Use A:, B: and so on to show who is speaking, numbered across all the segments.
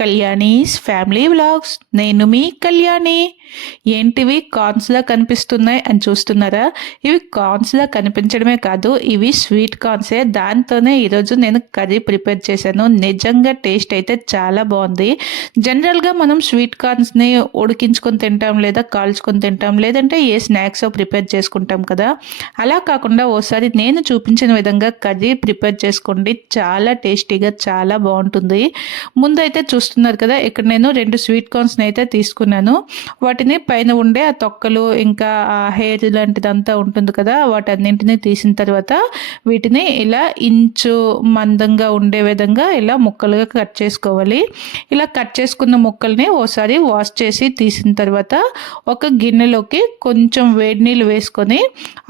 A: Kalyani's family vlogs. నేను మీ కళ్యాణి. ఏంటివి కార్న్స్లా కనిపిస్తున్నాయి అని చూస్తున్నారా? ఇవి కార్న్స్లా కనిపించడమే కాదు ఇవి స్వీట్ కార్న్సే దాంతోనే ఈరోజు నేను కర్రీ ప్రిపేర్ చేశాను. నిజంగా టేస్ట్ అయితే చాలా బాగుంది. జనరల్గా మనం స్వీట్ కార్న్స్ని ఉడికించుకొని తింటాం లేదా కాల్చుకొని తింటాం లేదంటే ఏ స్నాక్స్ ప్రిపేర్ చేసుకుంటాం కదా. అలా కాకుండా ఓసారి నేను చూపించిన విధంగా కర్రీ ప్రిపేర్ చేసుకోండి. చాలా టేస్టీగా చాలా బాగుంటుంది. ముందైతే చూస్తున్నారు కదా ఇక్కడ నేను రెండు స్వీట్ కార్న్స్ని అయితే తీసుకున్నాను. వాటిని పైన ఉండే ఆ తొక్కలు ఇంకా ఆ హెయిర్ లాంటిదంతా ఉంటుంది కదా వాటన్నింటినీ తీసిన తర్వాత వీటిని ఇలా ఇంచు మందంగా ఉండే విధంగా ఇలా ముక్కలుగా కట్ చేసుకోవాలి. ఇలా కట్ చేసుకున్న ముక్కల్ని ఓసారి వాష్ చేసి తీసిన తర్వాత ఒక గిన్నెలోకి కొంచెం వేడి నీళ్ళు వేసుకొని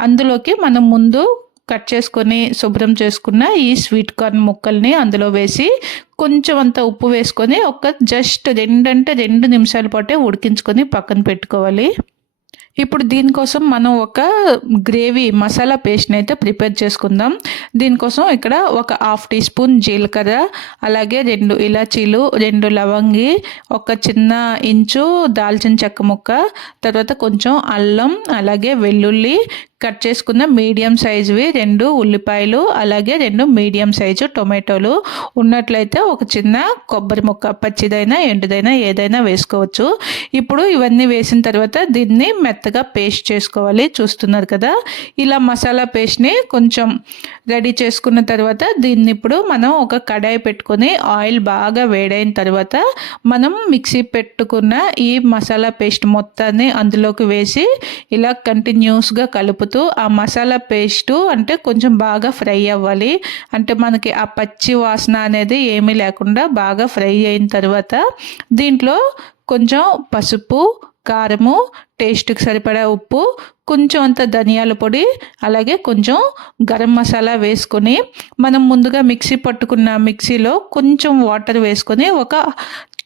A: అందులోకి మనం ముందు కట్ చేసుకొని శుభ్రం చేసుకున్న ఈ స్వీట్ కార్న్ ముక్కల్ని అందులో వేసి కొంచెం అంత ఉప్పు వేసుకొని ఒక జస్ట్ రెండంటే రెండు నిమిషాల పాటే ఉడికించుకొని పక్కన పెట్టుకోవాలి. ఇప్పుడు దీనికోసం మనం ఒక గ్రేవీ మసాలా పేస్ట్ని అయితే ప్రిపేర్ చేసుకుందాం. దీనికోసం ఇక్కడ ఒక హాఫ్ టీ స్పూన్ జీలకర్ర అలాగే రెండు ఇలాచీలు రెండు లవంగి ఒక చిన్న ఇంచు దాల్చిన చెక్క ముక్క తర్వాత కొంచెం అల్లం అలాగే వెల్లుల్లి కట్ చేసుకున్న మీడియం సైజువి రెండు ఉల్లిపాయలు అలాగే రెండు మీడియం సైజు టొమాటోలు. ఉన్నట్లయితే ఒక చిన్న కొబ్బరి ముక్క పచ్చిదైనా ఎండుదైనా ఏదైనా వేసుకోవచ్చు. ఇప్పుడు ఇవన్నీ వేసిన తర్వాత దీన్ని మెత్తగా పేస్ట్ చేసుకోవాలి. చూస్తున్నారు కదా? ఇలా మసాలా పేస్ట్ని కొంచెం రెడీ చేసుకున్న తర్వాత దీన్ని ఇప్పుడు మనం ఒక కడాయి పెట్టుకొని ఆయిల్ బాగా వేడైన తర్వాత మనం మిక్సీ పెట్టుకున్న ఈ మసాలా పేస్ట్ మొత్తాన్ని అందులోకి వేసి ఇలా కంటిన్యూస్గా కలుపు కలుపుతూ ఆ మసాలా పేస్టు అంటే కొంచెం బాగా ఫ్రై అవ్వాలి. అంటే మనకి ఆ పచ్చి వాసన అనేది ఏమీ లేకుండా బాగా ఫ్రై అయిన తర్వాత దీంట్లో కొంచెం పసుపు కారము టేస్ట్కి సరిపడా ఉప్పు కొంచెం అంత ధనియాల పొడి అలాగే కొంచెం గరం మసాలా వేసుకొని మనం ముందుగా మిక్సీ పట్టుకున్న మిక్సీలో కొంచెం వాటర్ వేసుకొని ఒక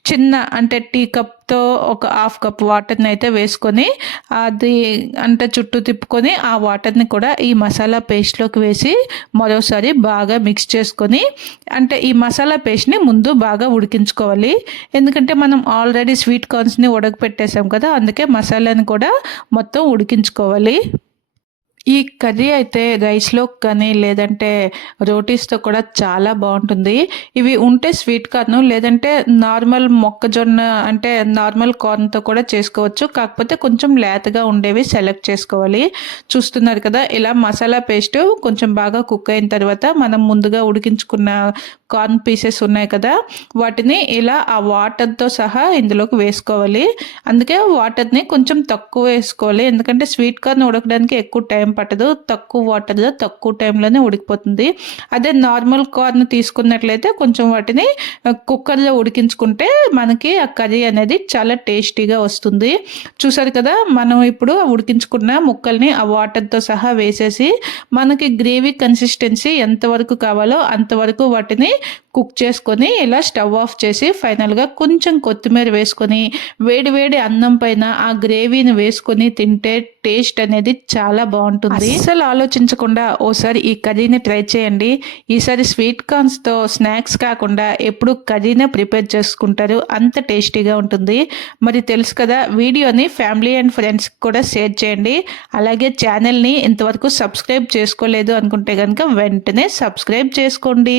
A: చిన్న అంటే టీ కప్తో ఒక హాఫ్ కప్ వాటర్ని అయితే వేసుకొని అది అంటే చుట్టూ తిప్పుకొని ఆ వాటర్ని కూడా ఈ మసాలా పేస్ట్లోకి వేసి మరోసారి బాగా మిక్స్ చేసుకొని అంటే ఈ మసాలా పేస్ట్ని ముందు బాగా ఉడికించుకోవాలి. ఎందుకంటే మనం ఆల్రెడీ స్వీట్ కార్న్స్ని ఉడకపెట్టేసాం కదా అందుకే మసాలాని కూడా మొత్తం ఉడికించుకోవాలి. ఈ కర్రీ అయితే రైస్లో కానీ లేదంటే రోటీస్తో కూడా చాలా బాగుంటుంది. ఇవి ఉంటే స్వీట్ కార్న్ లేదంటే నార్మల్ మొక్కజొన్న అంటే నార్మల్ కార్న్తో కూడా చేసుకోవచ్చు. కాకపోతే కొంచెం లేతగా ఉండేవి సెలెక్ట్ చేసుకోవాలి. చూస్తున్నారు కదా ఇలా మసాలా పేస్ట్ కొంచెం బాగా కుక్ అయిన తర్వాత మనం ముందుగా ఉడికించుకున్న కార్న్ పీసెస్ ఉన్నాయి కదా వాటిని ఇలా ఆ వాటర్తో సహా ఇందులోకి వేసుకోవాలి. అందుకే వాటర్ని కొంచెం తక్కువ వేసుకోవాలి. ఎందుకంటే స్వీట్ కార్న్ ఉడకడానికి ఎక్కువ టైం పట్టదు. తక్కువ వాటర్లో తక్కువ టైంలోనే ఉడికిపోతుంది. అదే నార్మల్ కార్న్ తీసుకున్నట్లయితే కొంచెం వాటిని కుక్కర్లో ఉడికించుకుంటే మనకి ఆ కర్రీ అనేది చాలా టేస్టీగా వస్తుంది. చూసారు కదా మనం ఇప్పుడు ఉడికించుకున్న ముక్కల్ని ఆ వాటర్తో సహా వేసేసి మనకి గ్రేవీ కన్సిస్టెన్సీ ఎంతవరకు కావాలో అంతవరకు వాటిని కుక్ చేసుకొని ఇలా స్టవ్ ఆఫ్ చేసి ఫైనల్గా కొంచెం కొత్తిమీర వేసుకొని వేడి వేడి అన్నం పైన ఆ గ్రేవీని వేసుకొని తింటే టేస్ట్ అనేది చాలా బాగుంటుంది. అసలు ఆలోచించకుండా ఓసారి ఈ కర్రీని ట్రై చేయండి. ఈసారి స్వీట్ కార్న్స్తో స్నాక్స్ కాకుండా ఎప్పుడు కర్రీనే ప్రిపేర్ చేసుకుంటారు. అంత టేస్టీగా ఉంటుంది. మరి తెలుసు కదా వీడియోని ఫ్యామిలీ అండ్ ఫ్రెండ్స్ కూడా షేర్ చేయండి. అలాగే ఛానల్ని ఇంతవరకు సబ్స్క్రైబ్ చేసుకోలేదు అనుకుంటే కనుక వెంటనే సబ్స్క్రైబ్ చేసుకోండి.